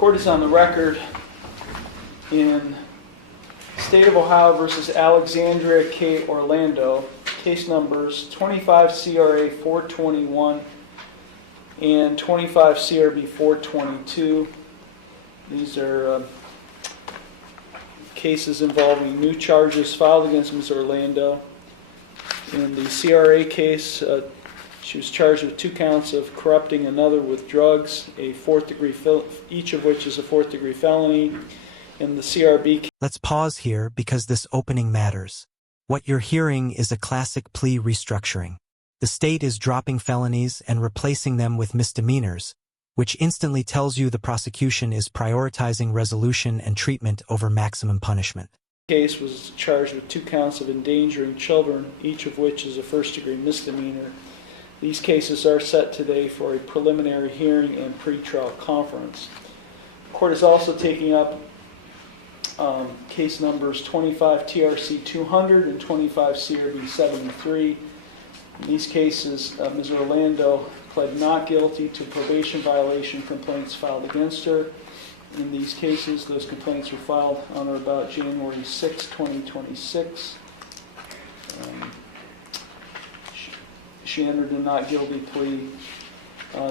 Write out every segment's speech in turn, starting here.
Court is on the record in State of Ohio versus Alexandria K. Orlando, case numbers 25 CRA 421 and 25 CRB 422. These are cases involving new charges filed against Ms. Orlando. In the CRA case, she was charged with 2 counts of corrupting another with drugs, each of which is a 4th-degree felony. In the CRB case, let's pause here because this opening matters. What you're hearing is a classic plea restructuring. The state is dropping felonies and replacing them with misdemeanors, which instantly tells you the prosecution is prioritizing resolution and treatment over maximum punishment. The case was charged with 2 counts of endangering children, each of which is a 1st-degree misdemeanor. These cases are set today for a preliminary hearing and pretrial conference. The court is also taking up case numbers 25 TRC 200 and 25 CRB 73. In these cases, Ms. Orlando pled not guilty to probation violation complaints filed against her. In these cases, those complaints were filed on or about January 6, 2026. She entered a not guilty plea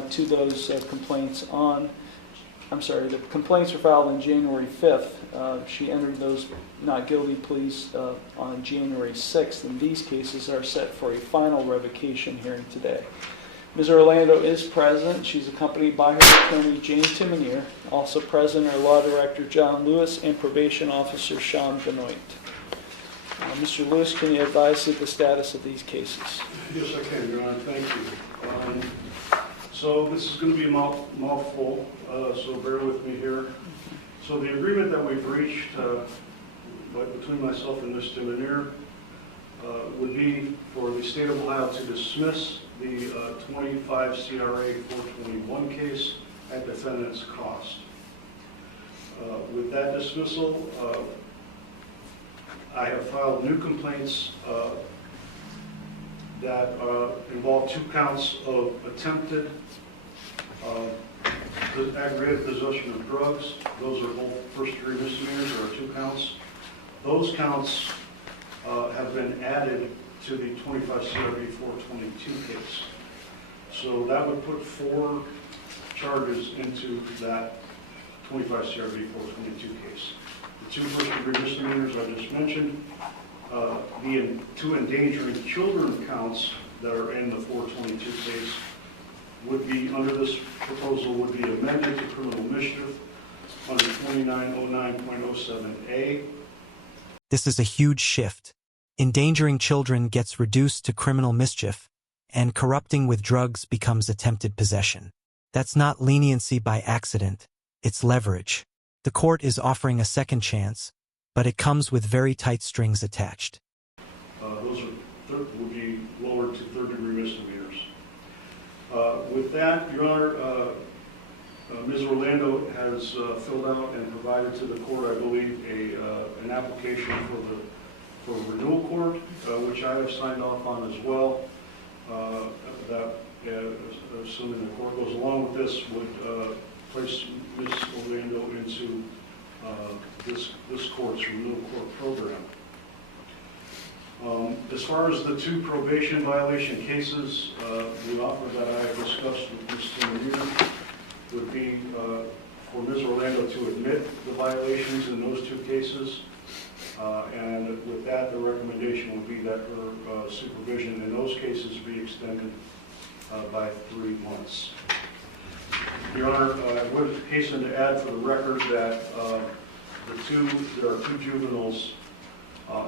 to those complaints the complaints were filed on January 5th. She entered those not guilty pleas on January 6th, and these cases are set for a final revocation hearing today. Ms. Orlando is present. She's accompanied by her attorney, Jane Timonier. Also present are Law Director John Lewis and Probation Officer Sean Benoit. Mr. Lewis, can you advise of the status of these cases? Yes, I can, Your Honor. Thank you. So this is going to be a mouthful, so bear with me here. So the agreement that we've reached between myself and Ms. Timonier would be for the State of Ohio to dismiss the 25 CRA 421 case at defendant's cost. With that dismissal, I have filed new complaints that involve 2 counts of attempted aggravated possession of drugs. Those are both first-degree misdemeanors. There are 2 counts. Those counts have been added to the 25 CRB 422 case. So that would put 4 charges into that 25 CRB 422 case. The 2 first-degree misdemeanors I just mentioned, the 2 endangering children counts that are in the 422 case would be, under this proposal, would be amended to criminal mischief under 2909.07A. This is a huge shift. Endangering children gets reduced to criminal mischief, and corrupting with drugs becomes attempted possession. That's not leniency by accident, it's leverage. The court is offering a second chance, but it comes with very tight strings attached. Those would be lowered to 3rd-degree misdemeanors. With that, Your Honor, Ms. Orlando has filled out and provided to the court, I believe, an application for renewal court, which I have signed off on as well. That, assuming the court goes along with this, would place Ms. Orlando into this court's renewal court program. As far as the 2 probation violation cases, the offer that I have discussed with Ms. Timonier would be for Ms. Orlando to admit the violations in those 2 cases, and with that, the recommendation would be that her supervision in those cases be extended by 3 months. Your Honor, I would hasten to add for the record that there are 2 juveniles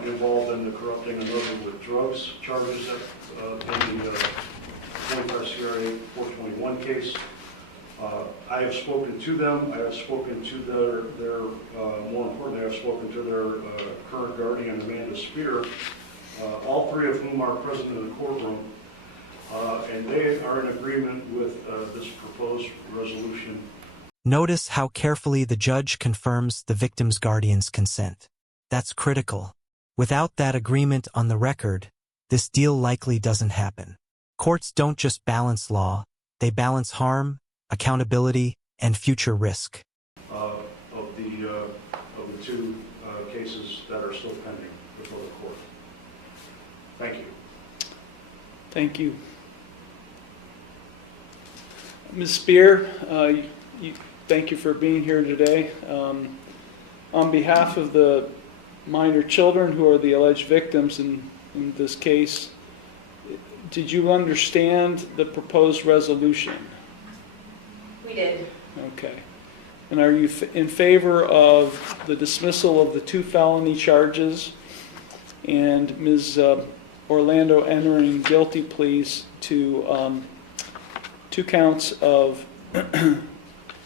involved in the corrupting another with drugs charges in the 25 CRA 421 case. I have spoken to them. I have spoken to more importantly, I have spoken to their current guardian, Amanda Spear, all 3 of whom are present in the courtroom, and they are in agreement with this proposed resolution. Notice how carefully the judge confirms the victim's guardian's consent. That's critical. Without that agreement on the record, this deal likely doesn't happen. Courts don't just balance law, they balance harm, accountability, and future risk. Thank you. Ms. Spear, thank you for being here today. On behalf of the minor children who are the alleged victims in this case, did you understand the proposed resolution? We did. Okay. And are you in favor of the dismissal of the 2 felony charges and Ms. Orlando entering guilty pleas to 2 counts of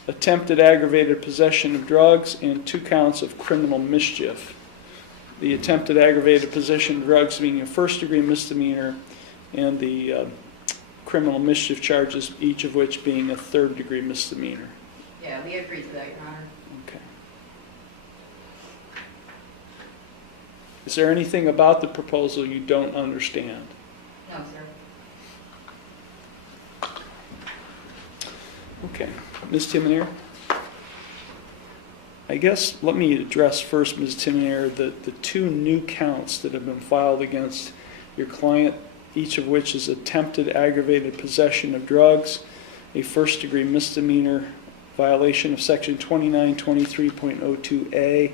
attempted aggravated possession of drugs and 2 counts of criminal mischief? The attempted aggravated possession of drugs being a first-degree misdemeanor, and the criminal mischief charges, each of which being a third-degree misdemeanor. Yeah, we agreed to that, Your Honor. Okay. Is there anything about the proposal you don't understand? No, sir. Okay. Ms. Timoneer? I guess let me address first, Ms. Timoneer, the 2 new counts that have been filed against your client, each of which is attempted aggravated possession of drugs, a first-degree misdemeanor, violation of Section 2923.02A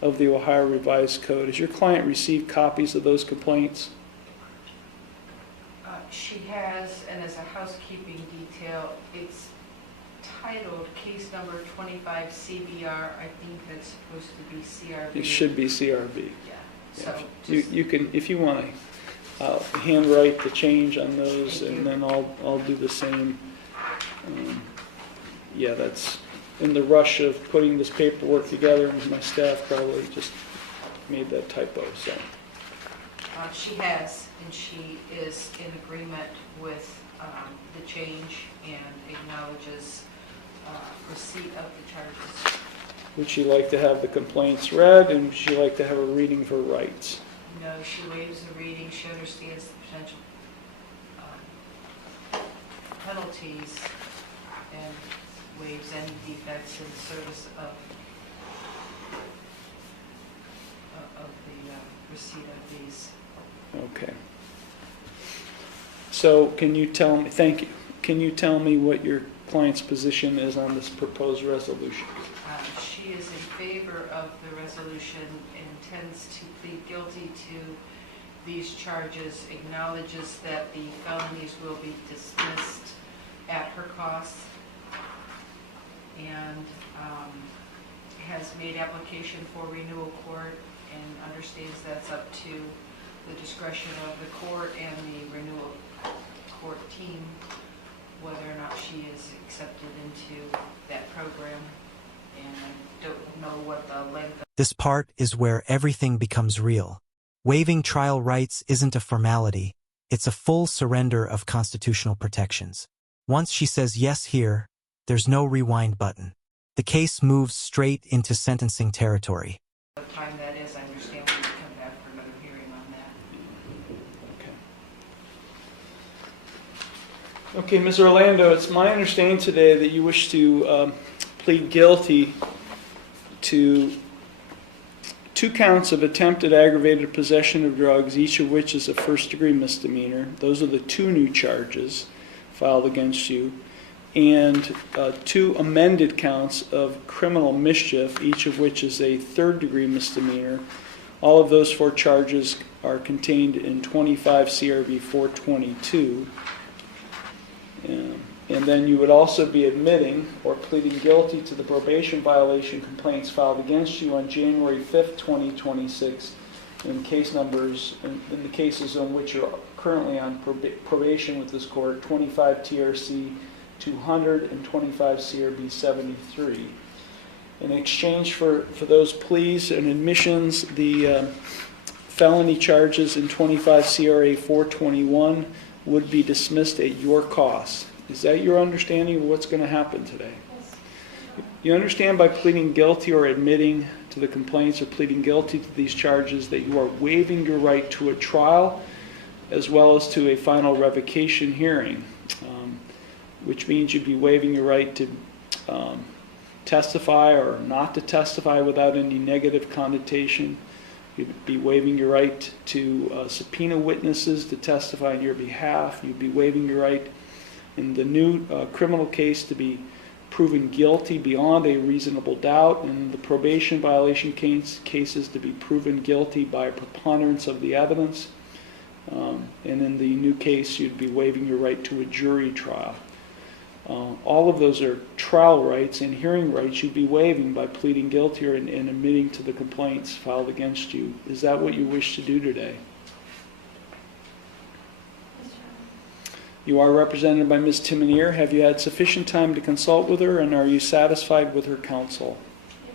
of the Ohio Revised Code. Has your client received copies of those complaints? She has, and as a housekeeping detail, it's titled case number 25 CBR. I think that's supposed to be CRB. It should be CRB. Yeah. So You can, if you want to handwrite the change on those, and then I'll do the same. Yeah, that's in the rush of putting this paperwork together, and my staff probably just made that typo. So she has, and she is in agreement with the change and acknowledges receipt of the charges. would she like to have the complaints read, and would she like to have a reading of her rights? No, she waives the reading. She understands the potential penalties and waives any defects in the service of the receipt of these. Okay. So can you tell me, thank you, can you tell me what your client's position is on this proposed resolution? She is in favor of the resolution, intends to plead guilty to these charges, acknowledges that the felonies will be dismissed at her cost, and has made application for renewal court and understands that's up to the discretion of the court and the renewal court team whether or not she is accepted into that program, and I don't know what the length of. This part is where everything becomes real. Waiving trial rights isn't a formality, it's a full surrender of constitutional protections. Once she says yes here, there's no rewind button. The case moves straight into sentencing territory. The time that is, I understand we can come back for another hearing on that. Okay, Ms. Orlando, it's my understanding today that you wish to plead guilty to 2 counts of attempted aggravated possession of drugs, each of which is a first-degree misdemeanor. Those are the 2 new charges filed against you, and 2 amended counts of criminal mischief, each of which is a third-degree misdemeanor. All of those 4 charges are contained in 25 CRB 422. And then you would also be admitting or pleading guilty to the probation violation complaints filed against you on January 5th, 2026 in case numbers, in the cases on which you're currently on probation with this court, 25 TRC 200 and 25 CRB 73. In exchange for those pleas and admissions, the felony charges in 25 CRA 421 would be dismissed at your cost. Is that your understanding of what's going to happen today? Yes. You understand by pleading guilty or admitting to the complaints or pleading guilty to these charges that you are waiving your right to a trial as well as to a final revocation hearing, which means you'd be waiving your right to testify or not to testify without any negative connotation. You'd be waiving your right to subpoena witnesses to testify on your behalf. You'd be waiving your right in the new criminal case to be proven guilty beyond a reasonable doubt, and in the probation violation cases to be proven guilty by a preponderance of the evidence. And in the new case, you'd be waiving your right to a jury trial. All of those are trial rights, and hearing rights you'd be waiving by pleading guilty or and admitting to the complaints filed against you. Is that what you wish to do today? You are represented by Ms. Timoneer. Have you had sufficient time to consult with her, and are you satisfied with her counsel? Yes.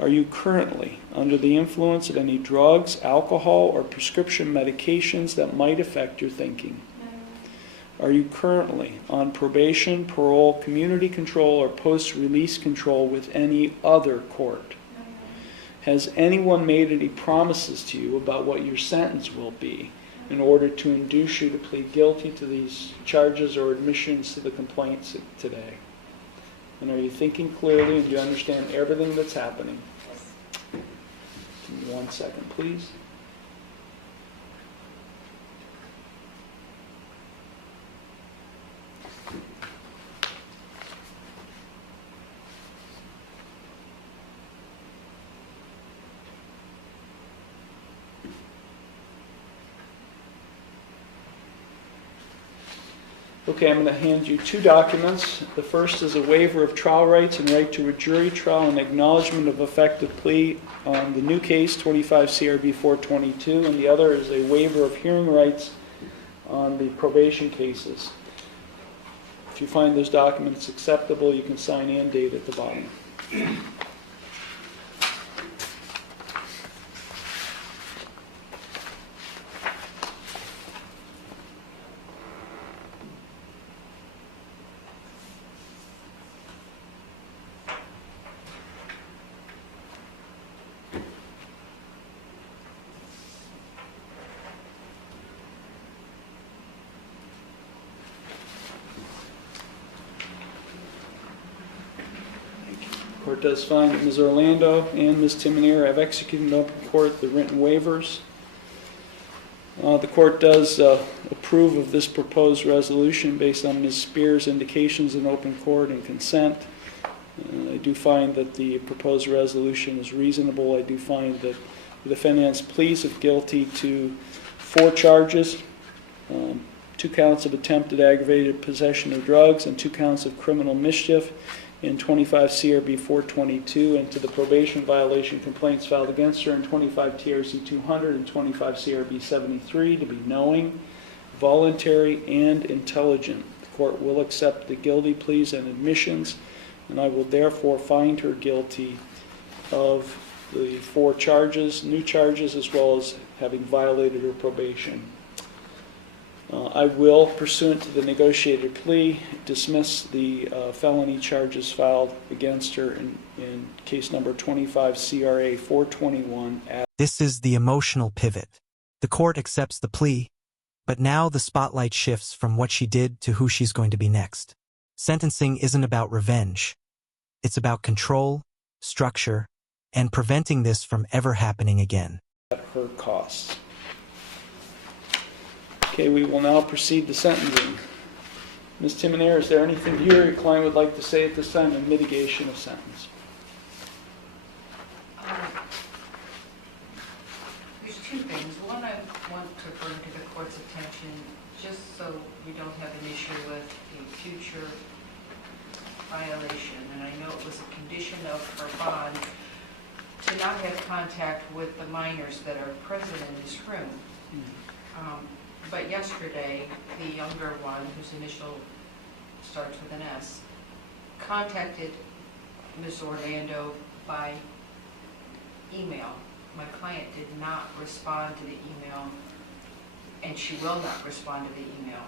Are you currently under the influence of any drugs, alcohol, or prescription medications that might affect your thinking? No. Are you currently on probation, parole, community control, or post-release control with any other court? No. Has anyone made any promises to you about what your sentence will be in order to induce you to plead guilty to these charges or admissions to the complaints today? And are you thinking clearly, and do you understand everything that's happening? Yes. Give me 1 second, please. Okay, I'm going to hand you 2 documents. The first is a waiver of trial rights and right to a jury trial and acknowledgement of effective plea on the new case, 25 CRB 422, and the other is a waiver of hearing rights on the probation cases. If you find those documents acceptable, you can sign and date at the bottom. The court does find that Ms. Orlando and Ms. Timoneer have executed in open court the written waivers. The court does approve of this proposed resolution based on Ms. Spears' indications in open court and consent. I do find that the proposed resolution is reasonable. I do find that the defendant's pleas of guilty to 4 charges, 2 counts of attempted aggravated possession of drugs and 2 counts of criminal mischief in 25 CRB 422, and to the probation violation complaints filed against her in 25 TRC 200 and 25 CRB 73 to be knowing, voluntary, and intelligent. The court will accept the guilty pleas and admissions, and I will therefore find her guilty of the 4 charges, new charges, as well as having violated her probation. I will, pursuant to the negotiated plea, dismiss the felony charges filed against her in case number 25 CRA 421. This is the emotional pivot. The court accepts the plea, but now the spotlight shifts from what she did to who she's going to be next. Sentencing isn't about revenge. It's about control, structure, and preventing this from ever happening again. At her costs. Okay, we will now proceed to sentencing. Ms. Timoneer, is there anything you or your client would like to say at this time in mitigation of sentence? There's 2 things. One, I want to bring to the court's attention, just so we don't have an issue with a future violation, and I know it was a condition of her bond to not have contact with the minors that are present in this room. But yesterday, the younger one, whose initial starts with an S, contacted Ms. Orlando by email. My client did not respond to the email, and she will not respond to the email.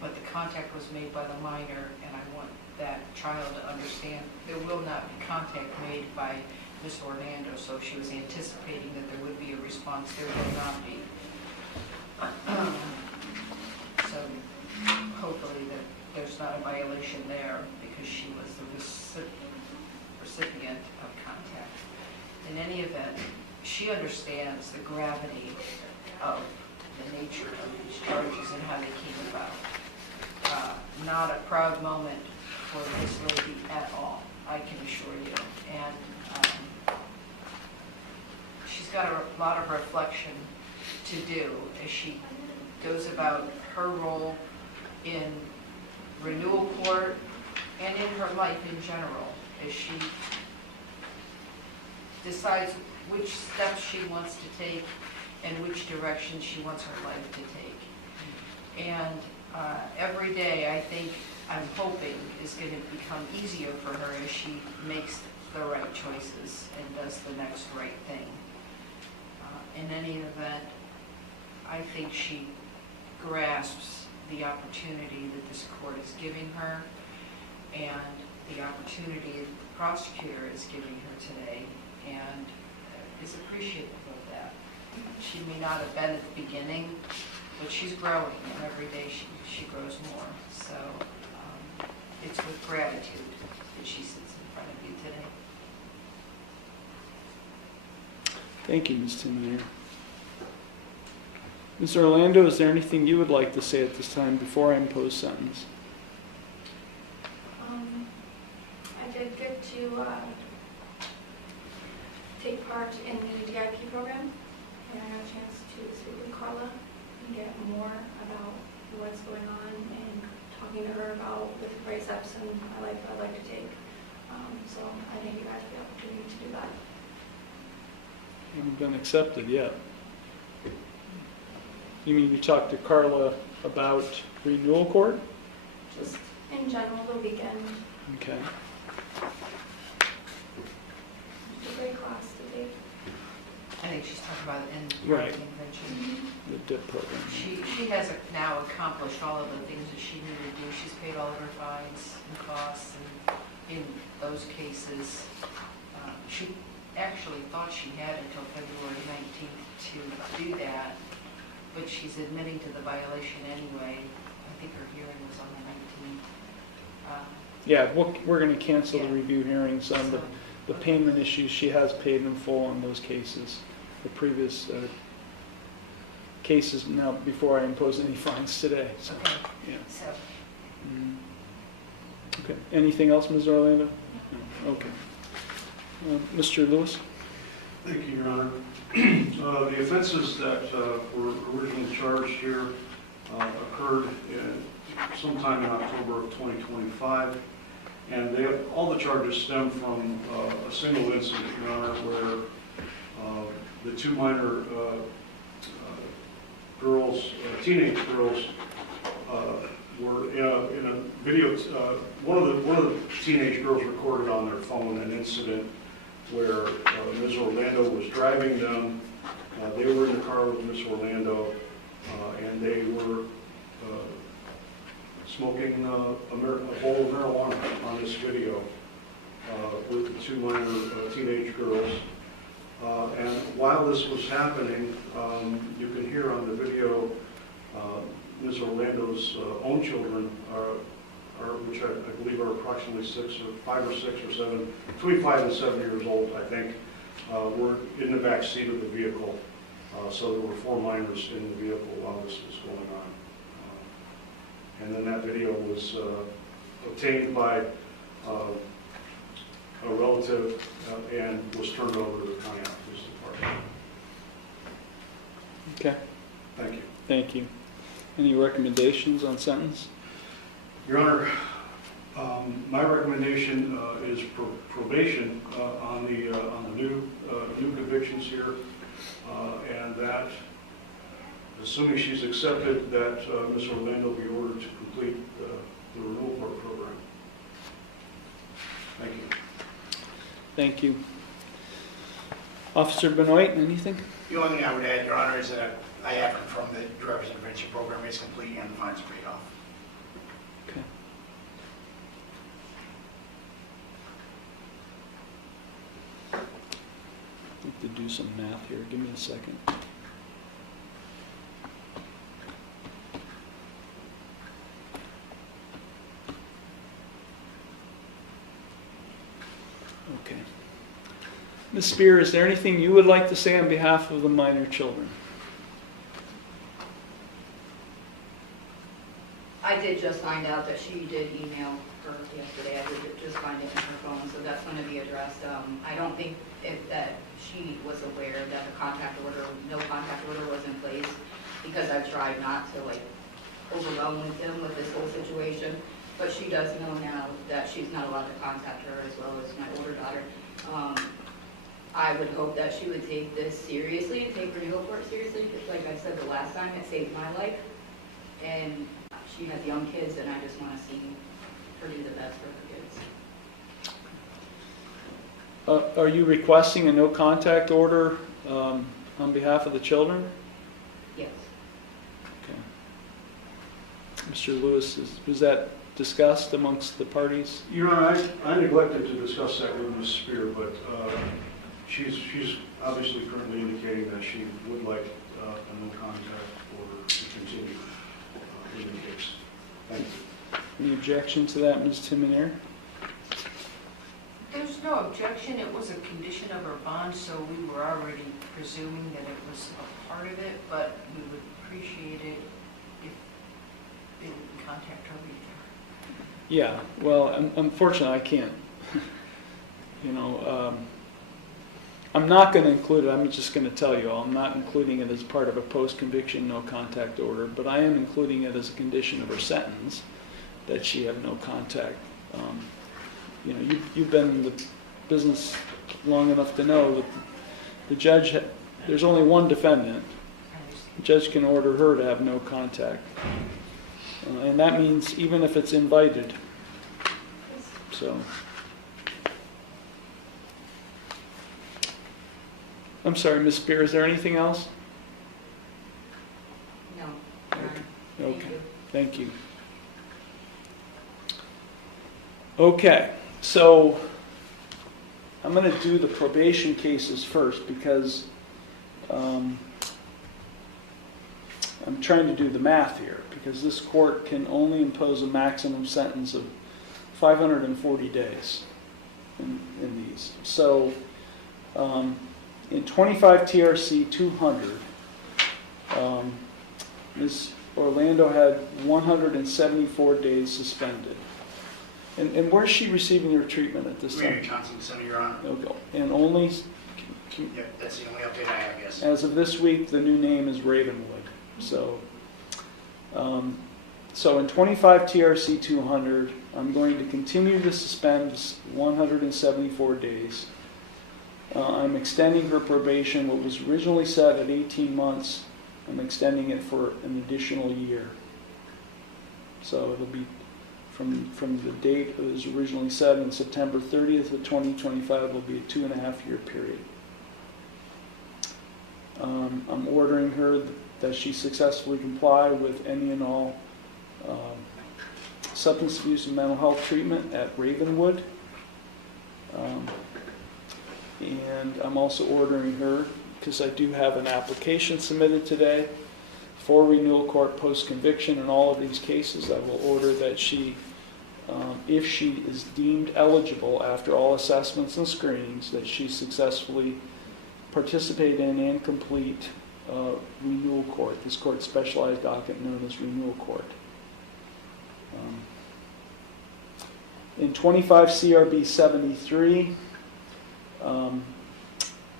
But the contact was made by the minor, and I want that child to understand there will not be contact made by Ms. Orlando, so if she was anticipating that there would be a response, there will not be. So hopefully that there's not a violation there because she was the recipient of contact. In any event, she understands the gravity of the nature of these charges and how they came about. Not a proud moment for this lady at all, I can assure you. And she's got a lot of reflection to do as she goes about her role in renewal court and in her life in general, as she decides which steps she wants to take and which direction she wants her life to take. And every day, I'm hoping, is going to become easier for her as she makes the right choices and does the next right thing. In any event, I think she grasps the opportunity that this court is giving her and the opportunity that the prosecutor is giving her today, and is appreciative of that. She may not have been at the beginning, but she's growing, and every day she grows more. So it's with gratitude that she sits in front of you today. Thank you, Ms. Tinmayer. Ms. Orlando, is there anything you would like to say at this time before I impose sentence? I did get to take part in the DIP program, and I got a chance to speak with Carla and get more about what's going on and talking to her about the right steps and I'd like to take. So I thank you guys for the opportunity to do that. You haven't been accepted yet. You mean you talked to Carla about renewal court? Just in general, the weekend. Okay. It's a great class to take. I think she's talking about it in Right. the convention. The DIP program. She has now accomplished all of the things that she needed to do. She's paid all of her fines and costs, and in those cases, she actually thought she had until February 19th to do that, but she's admitting to the violation anyway. I think her hearing was on the 19th. Yeah, we're going to cancel the Yeah. review hearings on the payment issues. She has paid in full on those cases. The previous cases now before I impose any fines today. So, Okay, yeah. so Okay. Anything else, Ms. Orlando? No. Okay. Mr. Lewis? Thank you, Your Honor. The offenses that were originally charged here occurred sometime in October of 2025, and all the charges stem from a single incident, Your Honor, where the two minor girls, teenage girls, were in a video. One of the teenage girls recorded on their phone an incident where Ms. Orlando was driving them. They were in the car with Ms. Orlando, and they were smoking a bowl of marijuana on this video with the two minor teenage girls. And while this was happening, you can hear on the video Ms. Orlando's own children, which I believe are approximately 5 or 6 or 7, between 5 and 7 years old, I think, were in the back seat of the vehicle. So there were 4 minors in the vehicle while this was going on. And then that video was obtained by a relative and was turned over to the county police department. Okay. Thank you. Thank you. Any recommendations on sentence? Your Honor, my recommendation is probation on the new convictions here, and that, assuming she's accepted, that Ms. Orlando be ordered to complete the renewal court program. Thank you. Thank you. Officer Benoit, anything? The only thing I would add, Your Honor, is that I have confirmed that the driver's intervention program is complete and the fines are paid off. Okay. I need to do some math here. Give me a second. Okay. Ms. Spear, is there anything you would like to say on behalf of the minor children? I did just find out that she did email her yesterday. I did just find it in her phone, so that's going to be addressed. I don't think that she was aware that the contact order, no contact order was in place, because I've tried not to overwhelm them with this whole situation. But she does know now that she's not allowed to contact her, as well as my older daughter. I would hope that she would take this seriously and take renewal court seriously, because like I said the last time, it saved my life. And she has young kids, and I just want to see her do the best for her kids. Are you requesting a no contact order on behalf of the children? Yes. Okay. Mr. Lewis, was that discussed amongst the parties? Your Honor, I neglected to discuss that with Ms. Spear, but she's obviously currently indicating that she would like a no contact order to continue in the case. Thank you. Any objection to that, Ms. Timoner? There's no objection. It was a condition of her bond, so we were already presuming that it was a part of it, but we would appreciate it if they would contact her later. Yeah, well, unfortunately, I can't. I'm not going to include it. I'm just going to tell you all, I'm not including it as part of a post-conviction no contact order, but I am including it as a condition of her sentence that she have no contact. You've been in the business long enough to know that the judge, there's only one defendant. The judge can order her to have no contact. And that means even if it's invited. So, I'm sorry, Ms. Spear, is there anything else? No. Thank Okay, you. thank you. Okay, so I'm going to do the probation cases first because I'm trying to do the math here, because this court can only impose a maximum sentence of 540 days in these. So in 25 TRC 200, Ms. Orlando had 174 days suspended. And where's she receiving her treatment at this time? Community Counseling Center, Your Honor. Okay. And only, Yep, that's the only update I have, yes. as of this week, the new name is Ravenwood. So, so in 25 TRC 200, I'm going to continue to suspend 174 days. I'm extending her probation, what was originally set at 18 months. I'm extending it for an additional year. So it'll be from the date it was originally set in September 30th of 2025, will be a 2.5-year period. I'm ordering her that she successfully comply with any and all substance abuse and mental health treatment at Ravenwood. And I'm also ordering her, because I do have an application submitted today for renewal court post-conviction in all of these cases, I will order that she, if she is deemed eligible after all assessments and screenings, that she successfully participate in and complete renewal court, this court's specialized docket known as renewal court. In 25 CRB 73,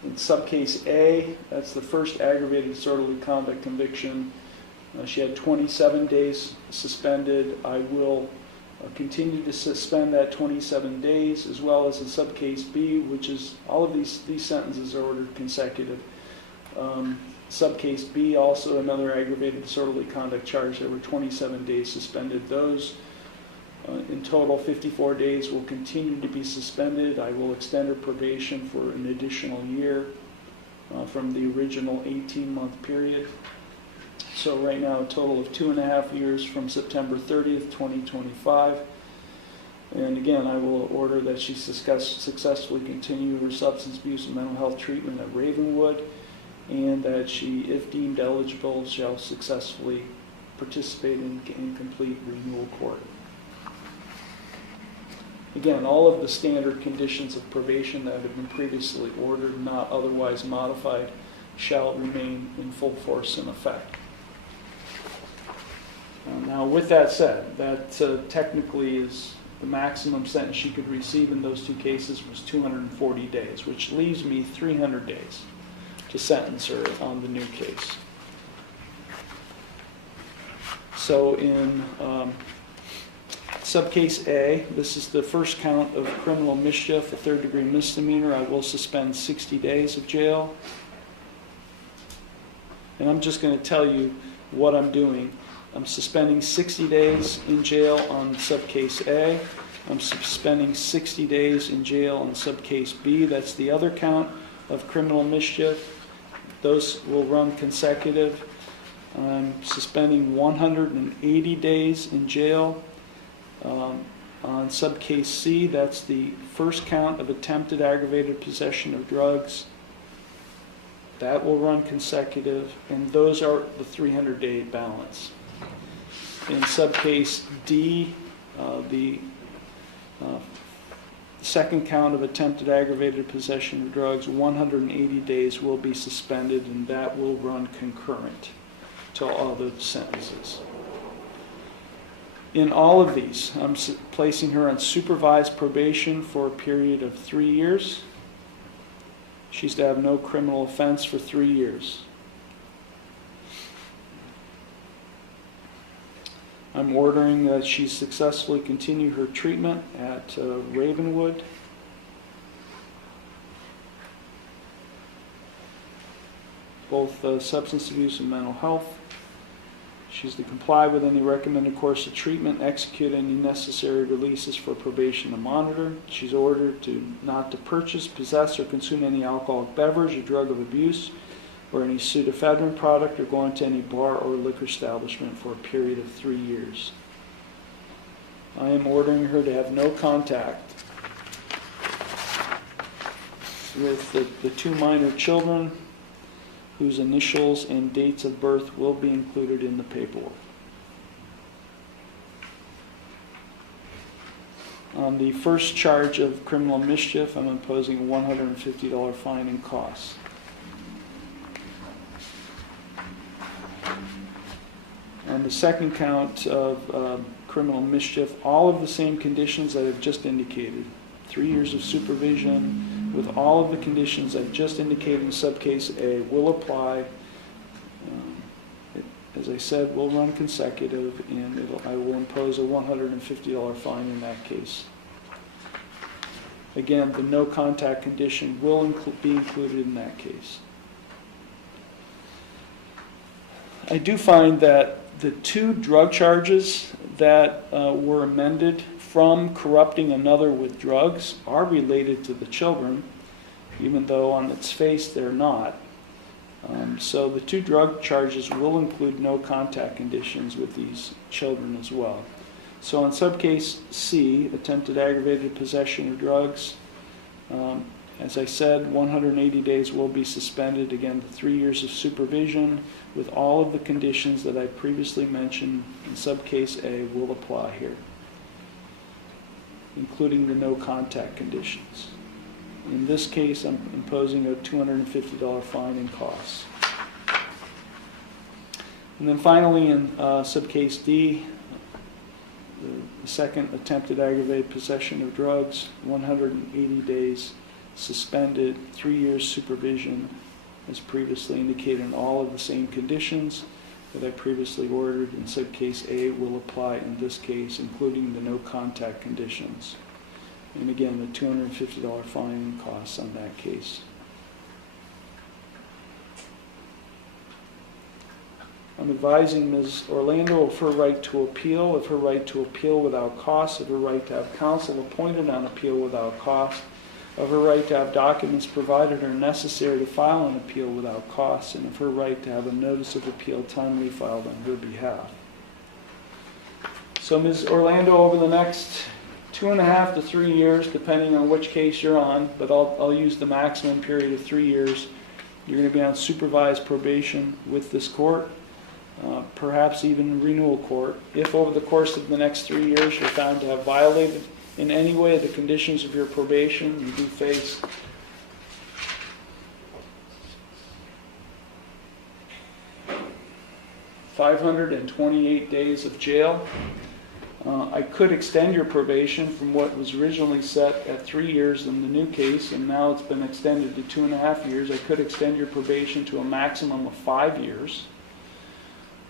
in subcase A, that's the first aggravated disorderly conduct conviction. She had 27 days suspended. I will continue to suspend that 27 days, as well as in subcase B, which is, all of these sentences are ordered consecutive. Subcase B, also another aggravated disorderly conduct charge. There were 27 days suspended. Those, in total, 54 days will continue to be suspended. I will extend her probation for an additional year from the original 18-month period. So right now, a total of 2.5 years from September 30th, 2025. And again, I will order that she successfully continue her substance abuse and mental health treatment at Ravenwood, and that she, if deemed eligible, shall successfully participate in complete renewal court. Again, all of the standard conditions of probation that have been previously ordered, not otherwise modified, shall remain in full force and effect. Now, with that said, that technically is the maximum sentence she could receive in those two cases was 240 days, which leaves me 300 days to sentence her on the new case. So in subcase A, this is the first count of criminal mischief, a third-degree misdemeanor. I will suspend 60 days of jail. And I'm just going to tell you what I'm doing. I'm suspending 60 days in jail on subcase A. I'm suspending 60 days in jail on subcase B. That's the other count of criminal mischief. Those will run consecutive. I'm suspending 180 days in jail on subcase C. That's the first count of attempted aggravated possession of drugs. That will run consecutive, and those are the 300-day balance. In subcase D, the second count of attempted aggravated possession of drugs, 180 days will be suspended, and that will run concurrent to all the sentences. In all of these, I'm placing her on supervised probation for a period of 3 years. She's to have no criminal offense for 3 years. I'm ordering that she successfully continue her treatment at Ravenwood. Both substance abuse and mental health. She's to comply with any recommended course of treatment, execute any necessary releases for probation and monitor. She's ordered not to purchase, possess, or consume any alcoholic beverage or drug of abuse, or any pseudoephedrine product, or go into any bar or liquor establishment for a period of 3 years. I am ordering her to have no contact with the two minor children whose initials and dates of birth will be included in the paperwork. On the first charge of criminal mischief, I'm imposing a $150 fine and costs. On the second count of criminal mischief, all of the same conditions that I've just indicated. 3 years of supervision with all of the conditions I've just indicated in subcase A will apply. As I said, will run consecutive, and I will impose a $150 fine in that case. Again, the no contact condition will be included in that case. I do find that the two drug charges that were amended from corrupting another with drugs are related to the children, even though on its face they're not. So the two drug charges will include no contact conditions with these children as well. So on subcase C, attempted aggravated possession of drugs, as I said, 180 days will be suspended. Again, the 3 years of supervision with all of the conditions that I previously mentioned in subcase A will apply here, including the no contact conditions. In this case, I'm imposing a $250 fine and costs. And then finally in subcase D, the second attempted aggravated possession of drugs, 180 days suspended, 3 years supervision, as previously indicated, in all of the same conditions that I previously ordered in subcase A will apply in this case, including the no contact conditions. And again, the $250 fine and costs on that case. I'm advising Ms. Orlando of her right to appeal, of her right to appeal without cost, of her right to have counsel appointed on appeal without cost, of her right to have documents provided or necessary to file an appeal without cost, and of her right to have a notice of appeal timely filed on her behalf. So Ms. Orlando, over the next 2.5 to 3 years, depending on which case you're on, but I'll use the maximum period of 3 years, you're going to be on supervised probation with this court, perhaps even renewal court. If over the course of the next 3 years you're found to have violated in any way the conditions of your probation, you do face 528 days of jail. I could extend your probation from what was originally set at 3 years in the new case, and now it's been extended to 2.5 years. I could extend your probation to a maximum of 5 years.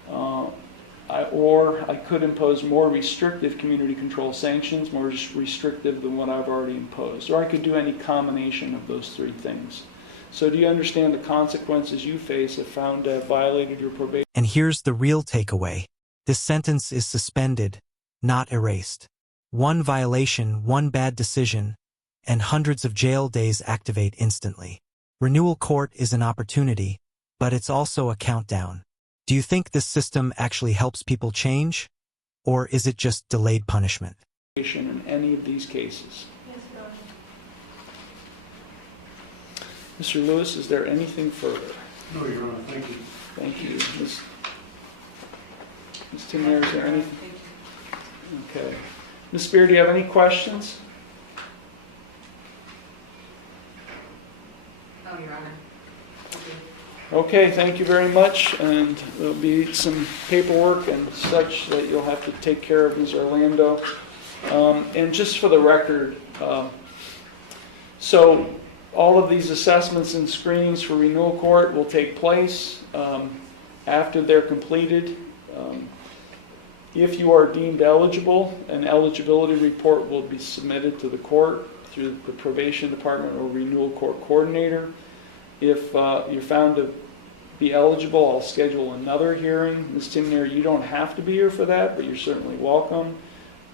Or I could impose more restrictive community control sanctions, more restrictive than what I've already imposed. Or I could do any combination of those three things. So do you understand the consequences you face if found to have violated your probation? And here's the real takeaway. This sentence is suspended, not erased. One violation, one bad decision, and hundreds of jail days activate instantly. Renewal court is an opportunity, but it's also a countdown. Do you think this system actually helps people change? Or is it just delayed punishment? In any of these cases. Yes, Your Honor. Mr. Lewis, is there anything further? No, Your Honor, thank you. Thank you. Ms. Timmer, is there anything? Thank you. Okay. Ms. Spear, do you have any questions? No, Your Honor. Thank you. Okay, thank you very much, and there'll be some paperwork and such that you'll have to take care of, Ms. Orlando. And just for the record, so all of these assessments and screenings for renewal court will take place after they're completed. If you are deemed eligible, an eligibility report will be submitted to the court through the probation department or renewal court coordinator. If you're found to be eligible, I'll schedule another hearing. Ms. Timner, you don't have to be here for that, but you're certainly welcome,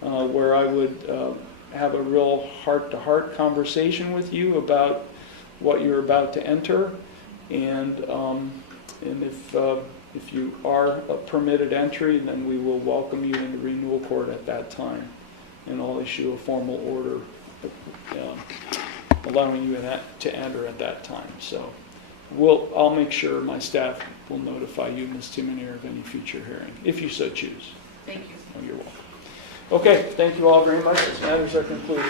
where I would have a real heart-to-heart conversation with you about what you're about to enter, and if you are a permitted entry, then we will welcome you into renewal court at that time, and I'll issue a formal order allowing you to enter at that time. So I'll make sure my staff will notify you, Ms. Timonier, of any future hearing, if you so choose. Thank you. Oh, you're welcome. Okay, thank you all very much. These matters are concluded.